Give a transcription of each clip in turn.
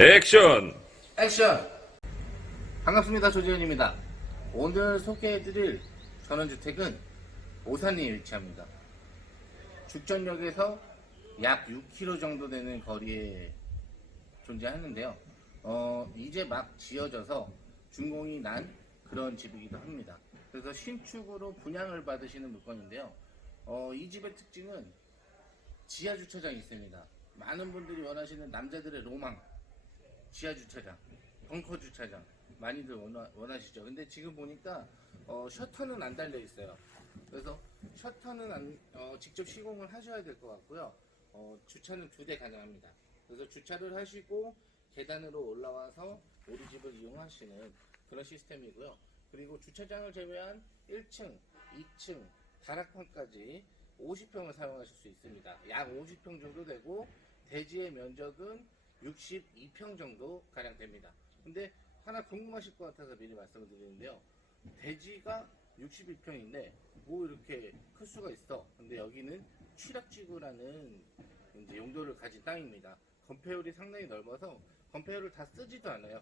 액션! 액션! 반갑습니다. 조지현입니다. 오늘 소개해드릴 전원주택은 오산리에 위치합니다. 죽전역에서 약 6km 정도 되는 거리에 존재하는데요. 이제 막 지어져서 준공이 난 그런 집이기도 합니다. 그래서 신축으로 분양을 받으시는 물건인데요. 이 집의 특징은 지하 주차장이 있습니다. 많은 분들이 원하시는 남자들의 로망, 지하 주차장, 벙커 주차장 많이들 원하시죠. 근데 지금 보니까 셔터는 안 달려 있어요. 그래서 셔터는 직접 시공을 하셔야 될 것 같고요. 주차는 2대 가능합니다. 그래서 주차를 하시고 계단으로 올라와서 우리 집을 이용하시는 그런 시스템이고요. 그리고 주차장을 제외한 1층, 2층, 다락방까지 50평을 사용하실 수 있습니다. 약 50평 정도 되고 대지의 면적은 62평 정도 가량 됩니다. 근데 하나 궁금하실 것 같아서 미리 말씀을 드리는데요. 대지가 62평인데 뭐 이렇게 클 수가 있어. 근데 여기는 취락지구라는 이제 용도를 가진 땅입니다. 건폐율이 상당히 넓어서 건폐율을 다 쓰지도 않아요.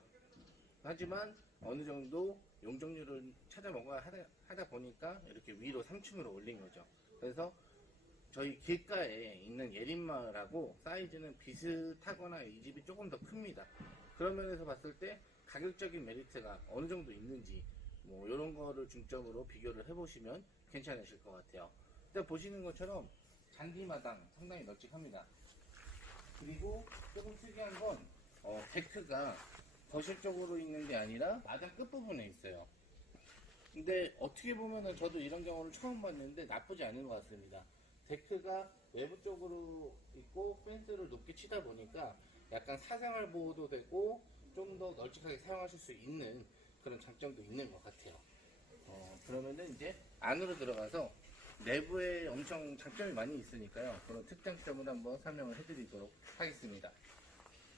하지만 어느 정도 용적률을 찾아 먹어야 하다 보니까 이렇게 위로 3층으로 올린 거죠. 그래서 저희 길가에 있는 예린마을하고 사이즈는 비슷하거나 이 집이 조금 더 큽니다. 그런 면에서 봤을 때 가격적인 메리트가 어느 정도 있는지 뭐 이런 거를 중점으로 비교를 해보시면 괜찮으실 것 같아요. 일단 보시는 것처럼 잔디마당 상당히 널찍합니다. 그리고 조금 특이한 건 데크가 거실 쪽으로 있는 게 아니라 마당 끝부분에 있어요. 근데 어떻게 보면은 저도 이런 경우를 처음 봤는데 나쁘지 않은 것 같습니다. 데크가 외부 쪽으로 있고 펜스를 높게 치다 보니까 약간 사생활 보호도 되고 좀 더 널찍하게 사용하실 수 있는 그런 장점도 있는 것 같아요. 그러면은 이제 안으로 들어가서 내부에 엄청 장점이 많이 있으니까요. 그런 특장점을 한번 설명을 해드리도록 하겠습니다.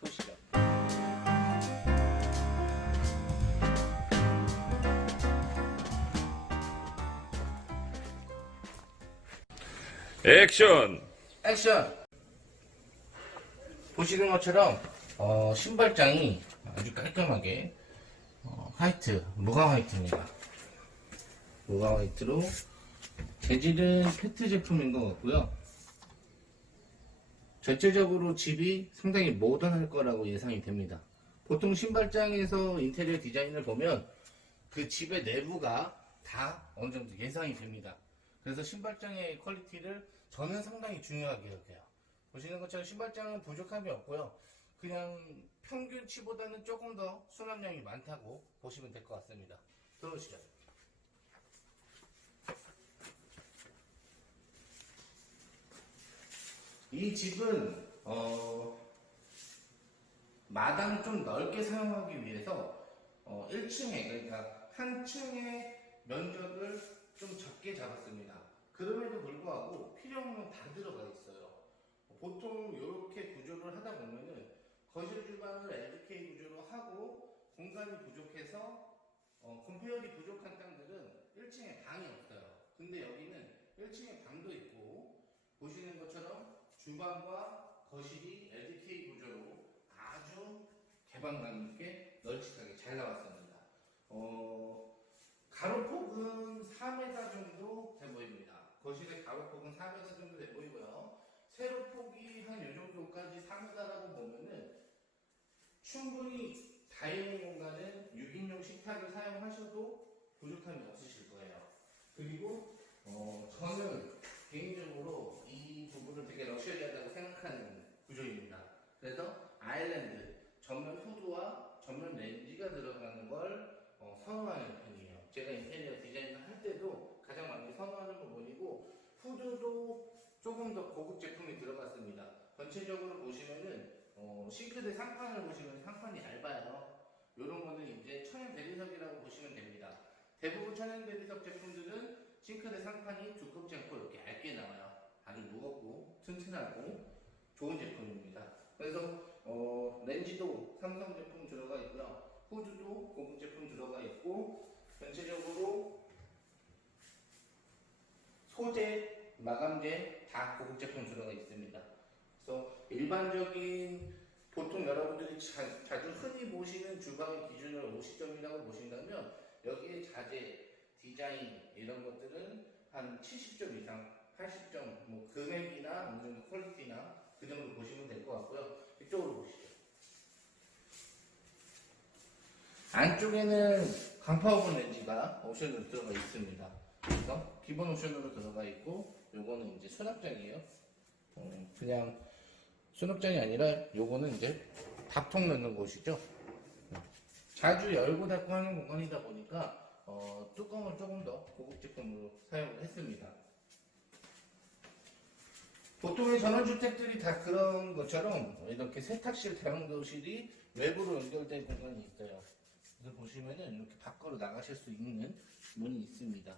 보시죠. 액션! 액션! 보시는 것처럼 신발장이 아주 깔끔하게 화이트, 무광 화이트입니다. 무광 화이트로 재질은 페트 제품인 것 같고요. 전체적으로 집이 상당히 모던할 거라고 예상이 됩니다. 보통 신발장에서 인테리어 디자인을 보면 그 집의 내부가 다 어느 정도 예상이 됩니다. 그래서 신발장의 퀄리티를 저는 상당히 중요하게 여겨요. 보시는 것처럼 신발장은 부족함이 없고요. 그냥 평균치보다는 조금 더 수납량이 많다고 보시면 될 것 같습니다. 들어오시죠. 이 집은 마당을 좀 넓게 사용하기 위해서 1층에 그러니까 한 층의 면적을 좀 적게 잡았습니다. 그럼에도 불구하고 필요한 다 들어가 있어요. 보통 이렇게 구조를 하다 보면은 거실 주방을 LDK 구조로 하고 공간이 부족해서 건폐율이 부족한 땅들은 1층에 방이 없어요. 근데 여기는 1층에 방도 있고 보시는 것처럼 주방과 거실이 LDK 구조로 아주 개방감 있게 널찍하게 잘 나왔습니다. 가로폭은 4m 정도 돼 보입니다. 거실의 가로폭은 4m 정도 돼 보이고요. 세로폭이 한 이 정도까지 4m라고 보면은 충분히 다이닝 공간은 6인용 식탁을 사용하셔도 부족함이 없으실 거예요. 그리고 저는 개인적으로 이 부분을 되게 럭셔리하다고 생각하는 구조입니다. 그래서 아일랜드 전면 후드와 전면 렌즈가 들어가는 걸 선호하는 편이에요. 제가 인테리어 디자인을 할 때도 가장 많이 선호하는 부분이고 후드도 조금 더 고급 제품이 들어갔습니다. 전체적으로 보시면은 싱크대 상판을 보시면 상판이 얇아요. 이런 거는 이제 천연 대리석이라고 보시면 됩니다. 대부분 천연 대리석 제품들은 싱크대 상판이 두껍지 않고 이렇게 얇게 나와요. 아주 무겁고 튼튼하고 좋은 제품입니다. 그래서 렌즈도 삼성 제품 들어가 있고요. 후드도 고급 제품 들어가 있고 전체적으로 소재, 마감재 다 고급 제품 들어가 있습니다. 그래서 일반적인 보통 여러분들이 자주 흔히 보시는 주방의 기준을 50점이라고 보신다면 여기에 자재, 디자인 이런 것들은 한 70점 이상, 80점, 뭐 금액이나 어느 정도 퀄리티나 그 정도 보시면 될 것 같고요. 이쪽으로 보시죠. 안쪽에는 강파오븐 렌지가 옵션으로 들어가 있습니다. 그래서 기본 옵션으로 들어가 있고, 요거는 이제 수납장이에요. 그냥 수납장이 아니라 요거는 이제 밥통 넣는 곳이죠. 자주 열고 닫고 하는 공간이다 보니까 뚜껑을 조금 더 고급 제품으로 사용을 했습니다. 보통의 전원주택들이 다 그런 것처럼 이렇게 세탁실, 대용도실이 외부로 연결된 공간이 있어요. 그래서 보시면은 이렇게 밖으로 나가실 수 있는 문이 있습니다.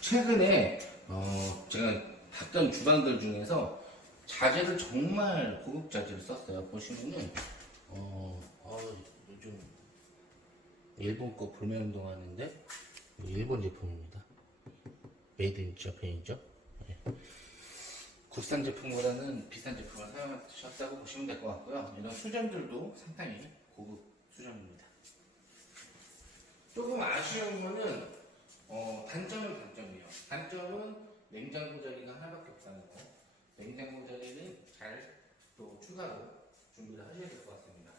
최근에 제가 봤던 주방들 중에서 자재를 정말 고급 자재를 썼어요. 보시면은 요즘 일본 거 불매운동 하는데 일본 제품입니다. 메이드 인 자팬이죠. 네. 국산 제품보다는 비싼 제품을 사용하셨다고 보시면 될 것 같고요. 이런 수전들도 상당히 고급 수전입니다. 조금 아쉬운 거는 단점은 단점이에요. 단점은 냉장고 자리가 하나밖에 없다는 거. 냉장고 자리는 잘 또 추가로 준비를 하셔야 될 것 같습니다.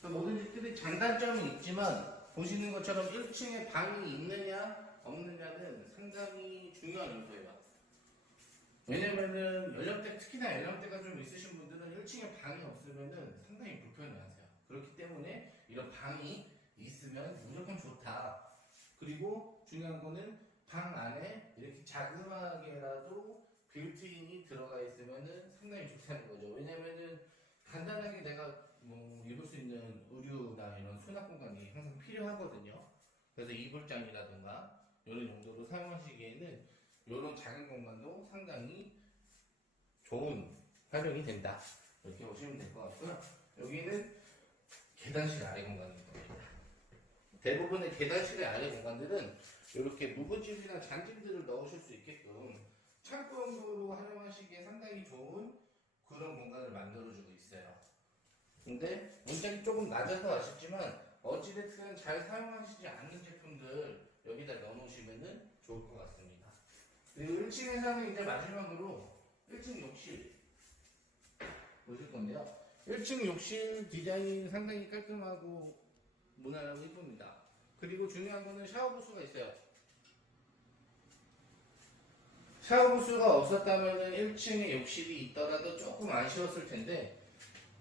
모든 집들이 장단점이 있지만 보시는 것처럼 1층에 방이 있느냐 없느냐는 상당히 중요한 요소예요. 왜냐면은 연령대, 특히나 연령대가 좀 있으신 분들은 1층에 방이 없으면은 상당히 불편해하세요. 그렇기 때문에 이런 방이 있으면 무조건 좋다. 그리고 중요한 거는 방 안에 이렇게 자그마하게라도 빌트인이 들어가 있으면은 상당히 좋다는 거죠. 왜냐면은 간단하게 내가 뭐 입을 수 있는 의류나 이런 수납 공간이 항상 필요하거든요. 그래서 이불장이라든가 이런 용도로 사용하시기에는 이런 작은 공간도 상당히 좋은 활용이 된다. 이렇게 보시면 될 것 같고요. 여기는 계단실 아래 공간입니다. 대부분의 계단실의 아래 공간들은 이렇게 묵은집이나 잔짐들을 넣으실 수 있게끔 창고 용도로 활용하시기에 상당히 좋은 그런 공간을 만들어주고 있어요. 근데 문짝이 조금 낮아서 아쉽지만 어찌됐든 잘 사용하시지 않는 제품들 여기다 넣어놓으시면 좋을 것 같습니다. 그리고 1층에서는 이제 마지막으로 1층 욕실 보실 건데요. 1층 욕실 디자인이 상당히 깔끔하고 무난하고 이쁩니다. 그리고 중요한 거는 샤워 부스가 있어요. 샤워 부스가 없었다면 1층에 욕실이 있더라도 조금 아쉬웠을 텐데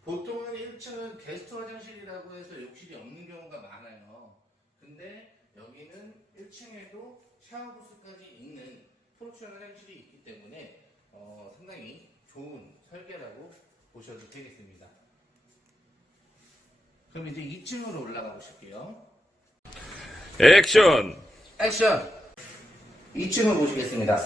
보통은 1층은 게스트 화장실이라고 해서 욕실이 없는 경우가 많아요. 근데 여기는 1층에도 샤워 부스까지 있는 프로션 화장실이 있기 때문에 상당히 좋은 설계라고 보셔도 되겠습니다. 그럼 이제 2층으로 올라가 보실게요. 액션! 액션! 2층을 보시겠습니다.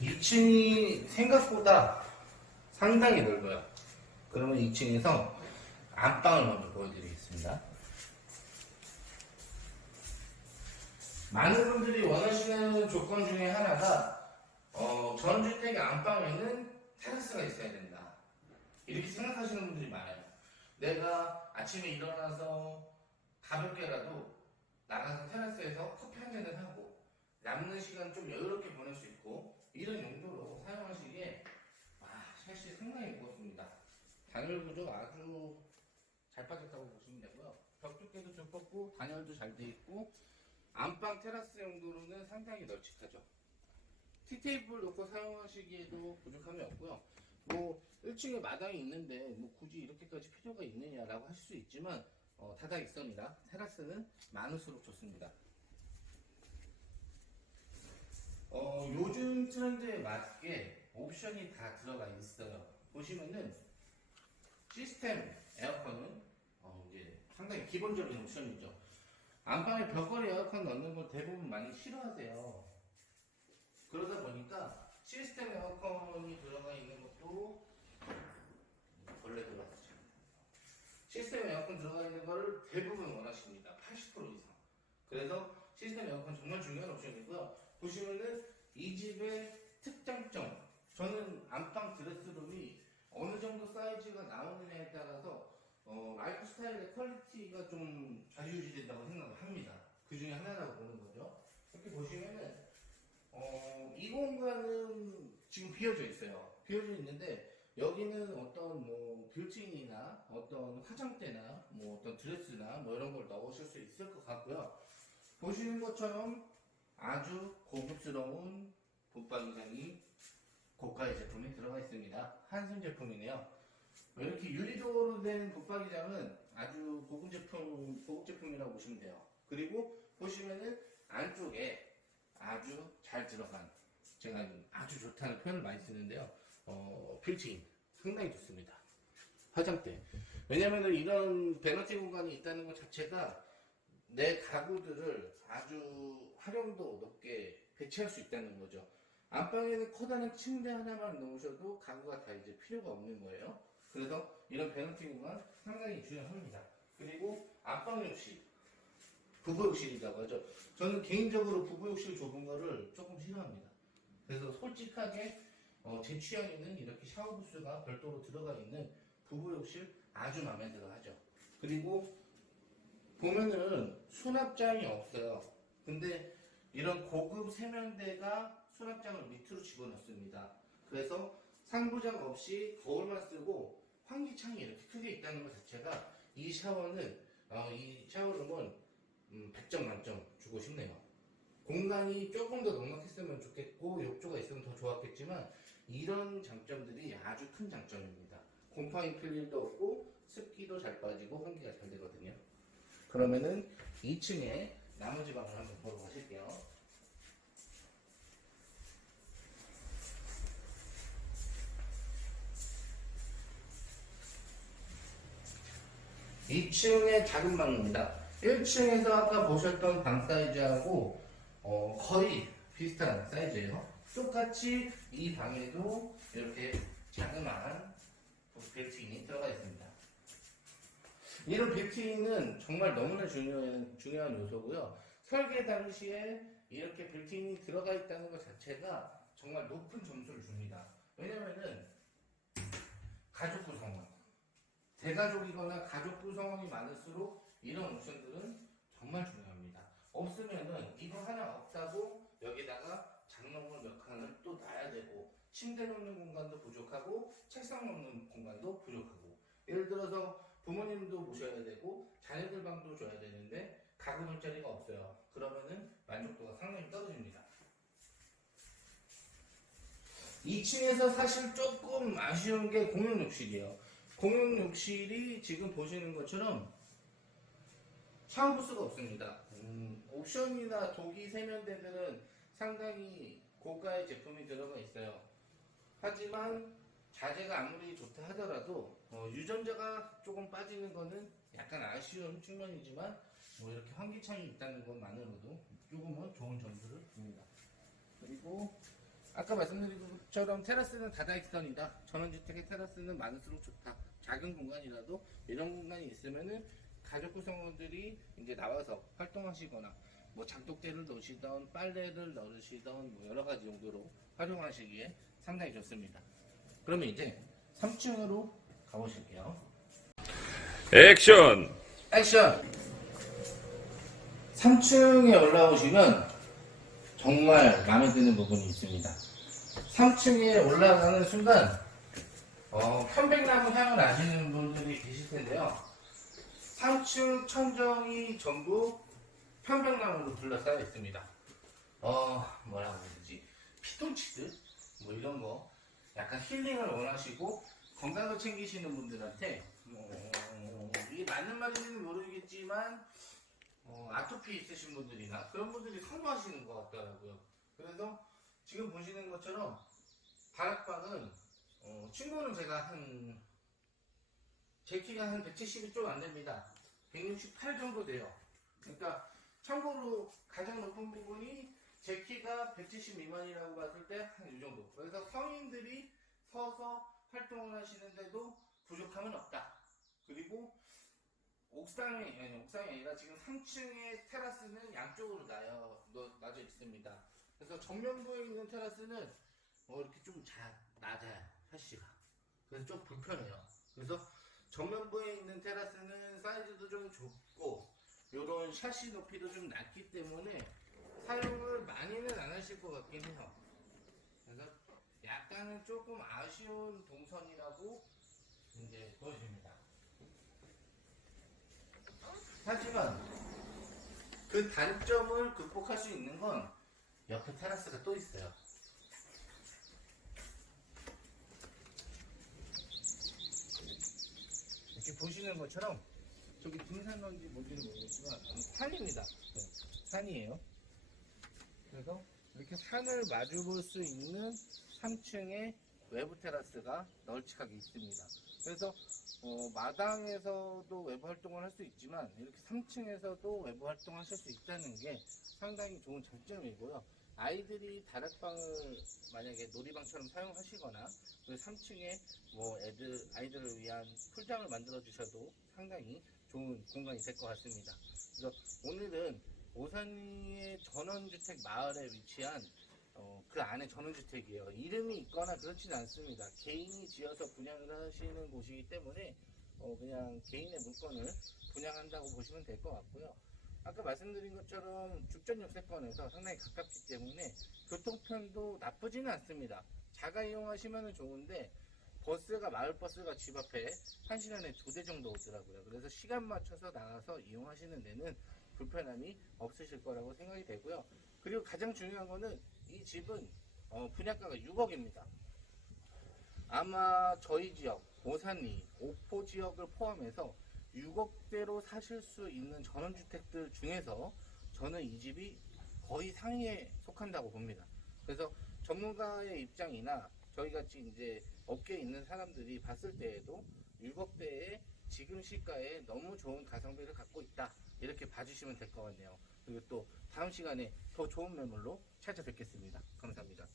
2층이 생각보다 상당히 넓어요. 그러면 2층에서 안방을 먼저 보여드리겠습니다. 많은 분들이 원하시는 조건 중에 하나가 전주택의 안방에는 테라스가 있어야 된다. 이렇게 생각하시는 분들이 많아요. 내가 아침에 일어나서 가볍게라도 나가서 테라스에서 커피 한 잔을 하고 남는 시간 좀 여유롭게 보낼 수 있고 이런 용도로 사용하시기에 샷이 상당히 무겁습니다. 단열 구조 아주 잘 빠졌다고 보시면 되고요. 벽 두께도 두껍고 단열도 잘 돼 있고 안방 테라스 용도로는 상당히 널찍하죠. 티테이블 놓고 사용하시기에도 부족함이 없고요. 뭐 1층에 마당이 있는데 뭐 굳이 이렇게까지 필요가 있느냐라고 하실 수 있지만 다다익선이라 테라스는 많을수록 좋습니다. 요즘 트렌드에 맞게 옵션이 다 들어가 있어요. 보시면은 시스템 에어컨은 이제 상당히 기본적인 옵션이죠. 안방에 벽걸이 에어컨 넣는 걸 대부분 많이 싫어하세요. 그러다 보니까 시스템 에어컨이 들어가 있는 것도 벌레 들어갔죠. 시스템 에어컨 들어가 있는 걸 대부분 원하십니다. 80% 이상. 그래서 시스템 에어컨 정말 중요한 옵션이고요. 보시면은 이 집의 특장점, 저는 안방 드레스룸이 어느 정도 사이즈가 나오느냐에 따라서 라이프 스타일의 퀄리티가 좀 좌지우지된다고 생각을 합니다. 그 중에 하나라고 보는 거죠. 이렇게 보시면은 이 공간은 지금 비어져 있어요. 비어져 있는데 여기는 어떤 뭐 뷰티인이나 어떤 화장대나 뭐 어떤 드레스나 뭐 이런 걸 넣으실 수 있을 것 같고요. 보시는 것처럼 아주 고급스러운 붙박이장이 고가의 제품이 들어가 있습니다. 한숨 제품이네요. 이렇게 유리도로 된 붙박이장은 아주 고급 제품이라고 보시면 돼요. 그리고 보시면은 안쪽에 아주 잘 들어간, 제가 아주 좋다는 표현을 많이 쓰는데요. 빌트인 상당히 좋습니다. 화장대. 왜냐면은 이런 베너티 공간이 있다는 것 자체가 내 가구들을 아주 활용도 높게 배치할 수 있다는 거죠. 안방에는 커다란 침대 하나만 놓으셔도 가구가 다 이제 필요가 없는 거예요. 그래서 이런 베너티 공간 상당히 중요합니다. 그리고 안방 욕실, 부부 욕실이라고 하죠. 저는 개인적으로 부부 욕실 좁은 거를 조금 싫어합니다. 그래서 솔직하게 제 취향에는 이렇게 샤워 부스가 별도로 들어가 있는 부부 욕실 아주 마음에 들어 하죠. 그리고 보면은 수납장이 없어요. 근데 이런 고급 세면대가 수납장을 밑으로 집어넣습니다. 그래서 상부장 없이 거울만 쓰고 환기창이 이렇게 크게 있다는 것 자체가 이 샤워는 이 샤워룸은 100점 만점 주고 싶네요. 공간이 조금 더 넉넉했으면 좋겠고 욕조가 있으면 더 좋았겠지만 이런 장점들이 아주 큰 장점입니다. 곰팡이 필 일도 없고 습기도 잘 빠지고 환기가 잘 되거든요. 그러면은 2층에 나머지 방을 한번 보러 가실게요. 2층의 작은 방입니다. 1층에서 아까 보셨던 방 사이즈하고 거의 비슷한 사이즈예요. 똑같이 이 방에도 이렇게 자그마한 빌트인이 들어가 있습니다. 이런 빌트인은 정말 너무나 중요한 요소고요. 설계 당시에 이렇게 빌트인이 들어가 있다는 것 자체가 정말 높은 점수를 줍니다. 왜냐면은 가족 구성원, 대가족이거나 가족 구성원이 많을수록 이런 옵션들은 정말 중요합니다. 없으면은 이거 하나 없다고 여기다가 장롱을 몇 칸을 또 놔야 되고 침대 놓는 공간도 부족하고 책상 놓는 공간도 부족하고 예를 들어서 부모님도 모셔야 되고 자녀들 방도 줘야 되는데 가구 놓을 자리가 없어요. 그러면은 만족도가 상당히 떨어집니다. 2층에서 사실 조금 아쉬운 게 공용 욕실이에요. 공용 욕실이 지금 보시는 것처럼 샤워 부스가 없습니다. 옵션이나 독일 세면대들은 상당히 고가의 제품이 들어가 있어요. 하지만 자재가 아무리 좋다 하더라도 유전자가 조금 빠지는 거는 약간 아쉬운 측면이지만 뭐 이렇게 환기창이 있다는 것만으로도 조금은 좋은 점수를 줍니다. 그리고 아까 말씀드린 것처럼 테라스는 다다익선이다. 전원주택의 테라스는 많을수록 좋다. 작은 공간이라도 이런 공간이 있으면은 가족 구성원들이 이제 나와서 활동하시거나 뭐 장독대를 넣으시던 빨래를 넣으시던 뭐 여러 가지 용도로 활용하시기에 상당히 좋습니다. 그러면 이제 3층으로 가보실게요. 액션! 액션! 3층에 올라오시면 정말 마음에 드는 부분이 있습니다. 3층에 올라가는 순간 편백나무 향을 아시는 분들이 계실 텐데요. 3층 천정이 전부 편백나무로 둘러싸여 있습니다. 뭐라고 해야 되지? 피톤치드? 뭐 이런 거 약간 힐링을 원하시고 건강을 챙기시는 분들한테 이게 맞는 말인지는 모르겠지만 아토피 있으신 분들이나 그런 분들이 선호하시는 것 같더라고요. 그래서 지금 보시는 것처럼 다락방은 친구는 제 키가 한 170이 좀 안 됩니다. 168 정도 돼요. 그러니까 참고로 가장 높은 부분이 제 키가 170 미만이라고 봤을 때 한 이 정도. 그래서 성인들이 서서 활동을 하시는데도 부족함은 없다. 그리고 옥상이 아니라 지금 3층의 테라스는 양쪽으로 나져 있습니다. 그래서 정면부에 있는 테라스는 이렇게 좀 낮아요. 샤시가. 그래서 좀 불편해요. 그래서 정면부에 있는 테라스는 사이즈도 좀 좁고 요런 샤시 높이도 좀 낮기 때문에 사용을 많이는 안 하실 것 같긴 해요. 그래서 약간은 조금 아쉬운 동선이라고 이제 보여집니다. 하지만 그 단점을 극복할 수 있는 건 옆에 테라스가 또 있어요. 이렇게 보시는 것처럼 저기 등산로인지 뭔지는 모르겠지만 산입니다. 네, 산이에요. 그래서 이렇게 산을 마주 볼 수 있는 3층의 외부 테라스가 널찍하게 있습니다. 그래서 마당에서도 외부 활동을 할 수 있지만 이렇게 3층에서도 외부 활동하실 수 있다는 게 상당히 좋은 장점이고요. 아이들이 다락방을 만약에 놀이방처럼 사용하시거나 3층에 아이들을 위한 풀장을 만들어 주셔도 상당히 좋은 공간이 될 것 같습니다. 그래서 오늘은 오산리의 전원주택 마을에 위치한 그 안에 전원주택이에요. 이름이 있거나 그렇지는 않습니다. 개인이 지어서 분양을 하시는 곳이기 때문에 그냥 개인의 물건을 분양한다고 보시면 될 것 같고요. 아까 말씀드린 것처럼 죽전역세권에서 상당히 가깝기 때문에 교통편도 나쁘지는 않습니다. 자가 이용하시면 좋은데 마을버스가 집 앞에 1시간에 2대 정도 오더라고요. 그래서 시간 맞춰서 나가서 이용하시는 데는 불편함이 없으실 거라고 생각이 되고요. 그리고 가장 중요한 거는 이 집은 분양가가 6억입니다. 아마 저희 지역, 오산리, 오포 지역을 포함해서 6억대로 사실 수 있는 전원주택들 중에서 저는 이 집이 거의 상위에 속한다고 봅니다. 그래서 전문가의 입장이나 저희같이 이제 업계에 있는 사람들이 봤을 때에도 6억대의 지금 시가에 너무 좋은 가성비를 갖고 있다. 이렇게 봐주시면 될 것 같네요. 그리고 또 다음 시간에 더 좋은 매물로 찾아뵙겠습니다. 감사합니다.